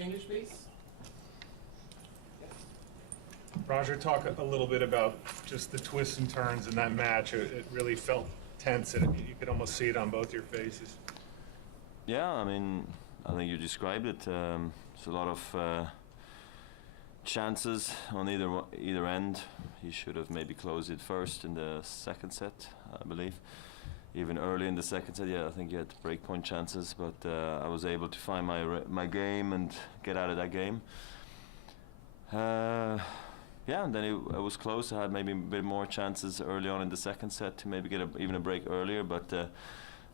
English, please. Roger, talk a little bit about just the twists and turns in that match. It really felt tense, and you could almost see it on both your faces. Yeah, I mean, I think you described it. It's a lot of chances on either end. He should have maybe closed it first in the second set, I believe. Even early in the second set, yeah, I think he had breakpoint chances, but I was able to find my game and get out of that game. Yeah, and then it was close. I had maybe a bit more chances early on in the second set to maybe get even a break earlier, but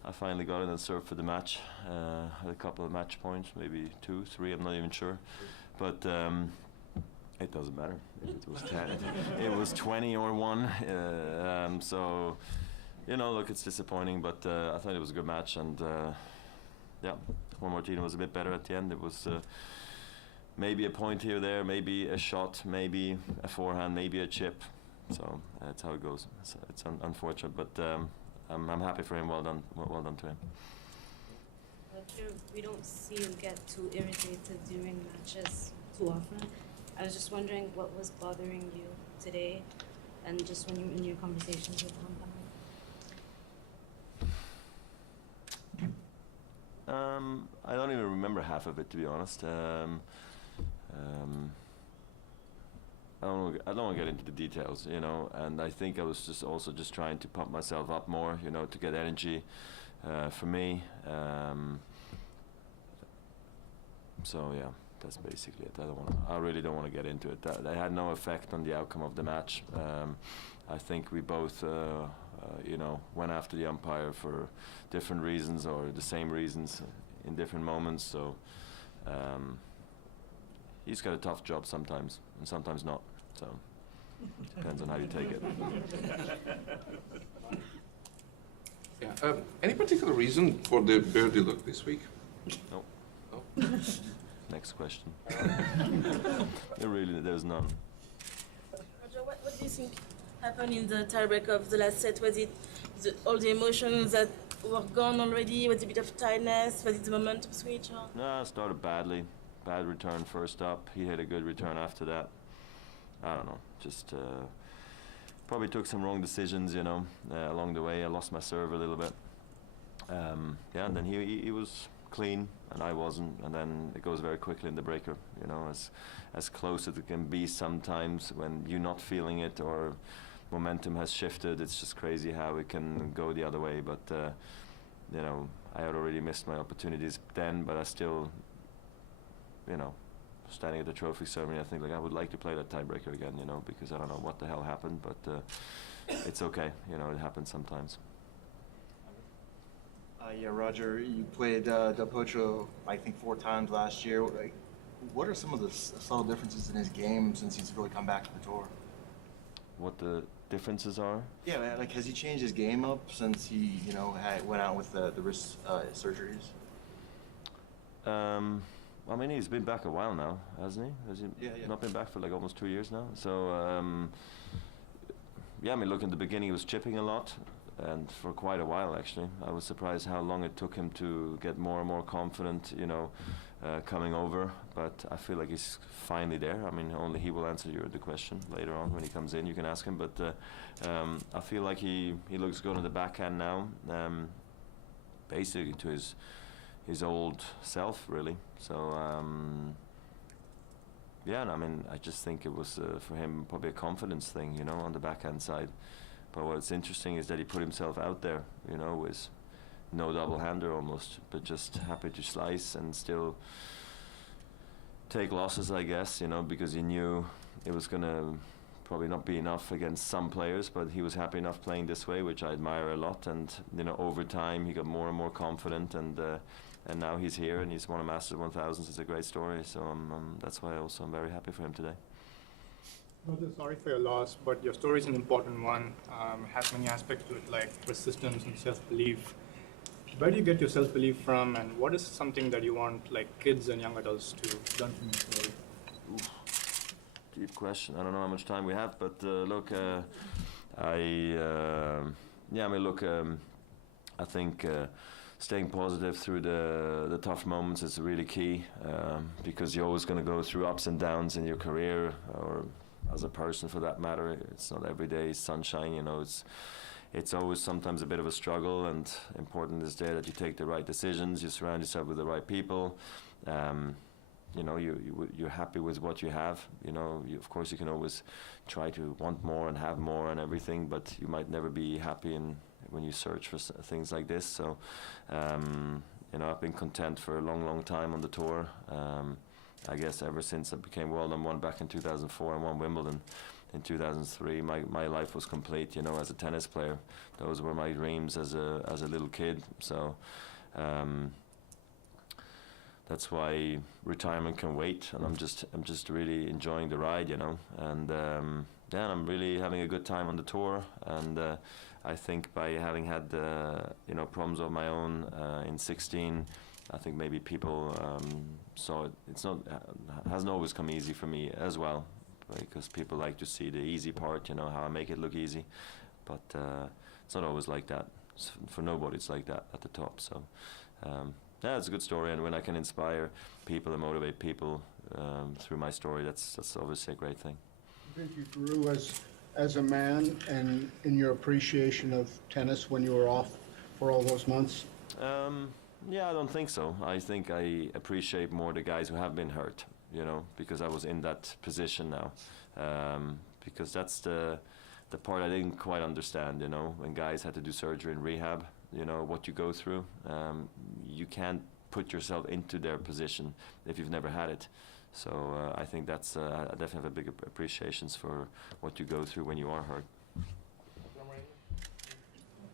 I finally got it and served for the match. Had a couple of match points, maybe 2, 3, I'm not even sure. But it doesn't matter if it was 10, it was 20 or 1. So, you know, look, it's disappointing, but I thought it was a good match, and yeah, Juan Martino was a bit better at the end. It was maybe a point here or there, maybe a shot, maybe a forehand, maybe a chip. So that's how it goes. It's unfortunate, but I'm happy for him. Well done to him. We don't see you get too irritated during matches too often. I was just wondering what was bothering you today, and just when you were in your conversations with him. I don't even remember half of it, to be honest. I don't want to get into the details, you know, and I think I was just trying to pump myself up more, you know, to get energy for me. So yeah, that's basically it. I really don't want to get into it. That had no effect on the outcome of the match. I think we both, you know, went after the umpire for different reasons or the same reasons in different moments. So he's got a tough job sometimes, and sometimes not. So depends on how you take it. Yeah. Any particular reason for the birdie luck this week? No. No? Next question. There's none. Roger, what do you think happened in the tiebreak of the last set? Was it all the emotions that were gone already? Was it a bit of tiredness? Was it the momentum switch? Or? No, it started badly. Bad return first up. He had a good return after that. I don't know. Just probably took some wrong decisions, you know, along the way. I lost my serve a little bit. Yeah, and then he was clean and I wasn't, and then it goes very quickly in the breaker, you know, as close as it can be sometimes when you're not feeling it or momentum has shifted. It's just crazy how it can go the other way, but you know, I had already missed my opportunities then, but I still, you know, standing at the trophy ceremony, I think like I would like to play that tiebreaker again, you know, because I don't know what the hell happened, but it's okay, you know, it happens sometimes. Yeah, Roger, you played Del Potro, I think, 4 times last year. Like, what are some of the subtle differences in his game since he's really come back to the tour? What the differences are? Yeah, man, like, has he changed his game up since he, you know, went out with the wrist surgeries? I mean, he's been back a while now, hasn't he? Has he Yeah. not been back for like almost 2 years now? So, yeah, I mean, look, in the beginning he was chipping a lot, and for quite a while, actually. I was surprised how long it took him to get more and more confident, you know, coming over. But I feel like he's finally there. I mean, only he will answer the question later on when he comes in. You can ask him, but I feel like he looks good on the backhand now, basically to his old self, really. So yeah, and I mean, I just think it was for him probably a confidence thing, you know, on the backhand side. But what's interesting is that he put himself out there, you know, with no double-hander almost, but just happy to slice and still take losses, I guess, you know, because he knew it was going to probably not be enough against some players, but he was happy enough playing this way, which I admire a lot. And, you know, over time he got more and more confident, and now he's here and he's won a Masters 1000s. It's a great story, so that's why also I'm very happy for him today. Roger, sorry for your loss, but your story is an important one. It has many aspects to it, like persistence and self-belief. Where do you get your self-belief from, and what is something that you want, like, kids and young adults to learn from your story? Oof. Deep question. I don't know how much time we have, but look, I mean, look, I think staying positive through the tough moments is really key, because you're always going to go through ups and downs in your career, or as a person for that matter. It's not every day sunshine, you know. It's always sometimes a bit of a struggle, and important is there that you take the right decisions, you surround yourself with the right people. You know, you're happy with what you have. You know, of course you can always try to want more and have more and everything, but you might never be happy when you search for things like this. So, you know, I've been content for a long time on the tour. I guess ever since I became world number one back in 2004 and won Wimbledon in 2003, my life was complete. You know, as a tennis player, those were my dreams as a little kid. So. That's why retirement can wait, and I'm just really enjoying the ride, you know. And yeah, I'm really having a good time on the tour. And I think by having had you know, problems of my own in 16, I think maybe people saw it. Hasn't always come easy for me as well, because people like to see the easy part, you know, how I make it look easy. But it's not always like that. For nobody, it's like that at the top. So. Yeah, it's a good story, and when I can inspire people and motivate people through my story, that's obviously a great thing. Do you think you grew as a man and in your appreciation of tennis when you were off for all those months? Yeah, I don't think so. I think I appreciate more the guys who have been hurt, you know, because I was in that position now. Because that's the part I didn't quite understand, you know, when guys had to do surgery and rehab. You know what you go through. You can't put yourself into their position if you've never had it. So I think that's I definitely have a big appreciations for what you go through when you are hurt.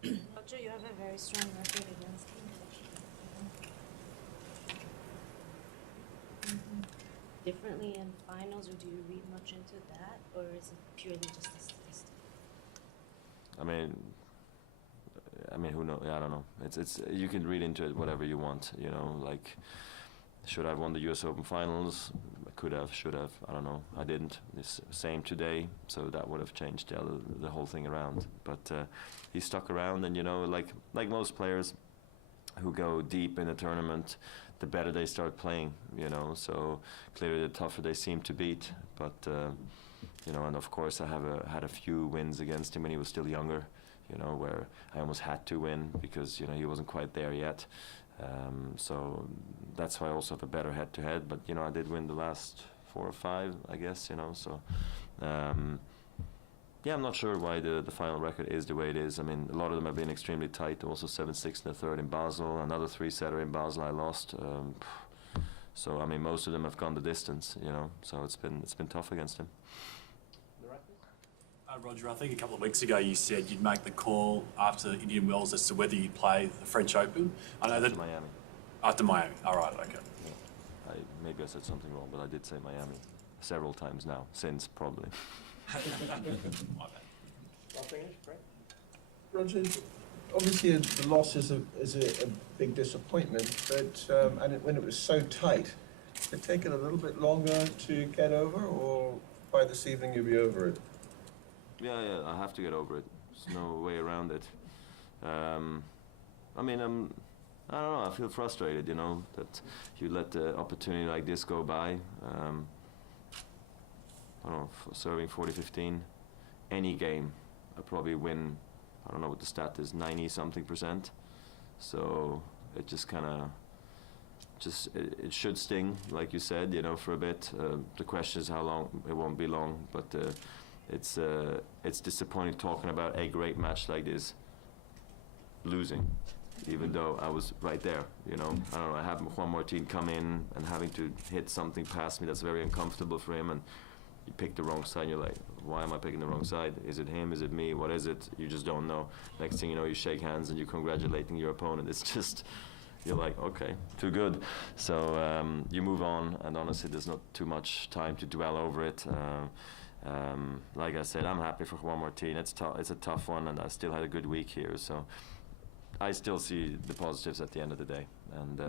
Roger, you have a very strong record against him. Differently in finals, or do you read much into that, or is it purely just a statistic? I mean, who knows? I don't know. It's you can read into it whatever you want. You know, like, should I have won the U.S. Open finals? I could have, should have. I don't know. I didn't. It's same today, so that would have changed the whole thing around. But he stuck around, and you know, like most players who go deep in a tournament, the better they start playing. You know, so clearly the tougher they seem to beat. But you know, and of course I had a few wins against him when he was still younger. You know, where I almost had to win because, you know, he wasn't quite there yet. So that's why I also have a better head-to-head. But, you know, I did win the last 4 or 5, I guess, you know. So, yeah, I'm not sure why the final record is the way it is. I mean, a lot of them have been extremely tight. Also 7-6 in the third in Basel. Another 3-setter in Basel I lost. So, I mean, most of them have gone the distance, you know. So it's been tough against him. Roger, I think a couple of weeks ago you said you'd make the call after Indian Wells as to whether you'd play the French Open. I know that Miami. After Miami. All right, okay. Yeah. Maybe I said something wrong, but I did say Miami several times now, since probably. My bad. I'll finish, right? Roger, obviously the loss is a big disappointment, but when it was so tight, did it take it a little bit longer to get over, or by this evening you'll be over it? Yeah, I have to get over it. There's no way around it. I mean, I don't know, I feel frustrated, you know, that you let the opportunity like this go by. I don't know, serving 40-15, any game, I probably win, I don't know what the stat is, 90-something%. So it just kind of, it should sting, like you said, you know, for a bit. The question is how long. It won't be long, but it's disappointing talking about a great match like this, losing, even though I was right there, you know. I don't know, I have Juan Martin come in and having to hit something past me that's very uncomfortable for him, and you pick the wrong side, and you're like, why am I picking the wrong side? Is it him? Is it me? What is it? You just don't know. Next thing you know, you shake hands and you're congratulating your opponent. It's just, you're like, okay, too good. So you move on, and honestly, there's not too much time to dwell over it. Like I said, I'm happy for Juan Martin. It's a tough one, and I still had a good week here. So I still see the positives at the end of the day. And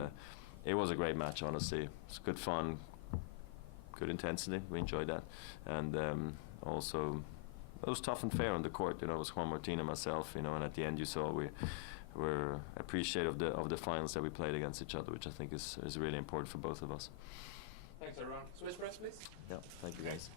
it was a great match, honestly. It's good fun, good intensity. We enjoyed that. And also, it was tough and fair on the court. You know, it was Juan Martin and myself, you know, and at the end you saw we're appreciative of the finals that we played against each other, which I think is really important for both of us. Thanks, everyone. Swiss press, please. Yeah, thank you guys.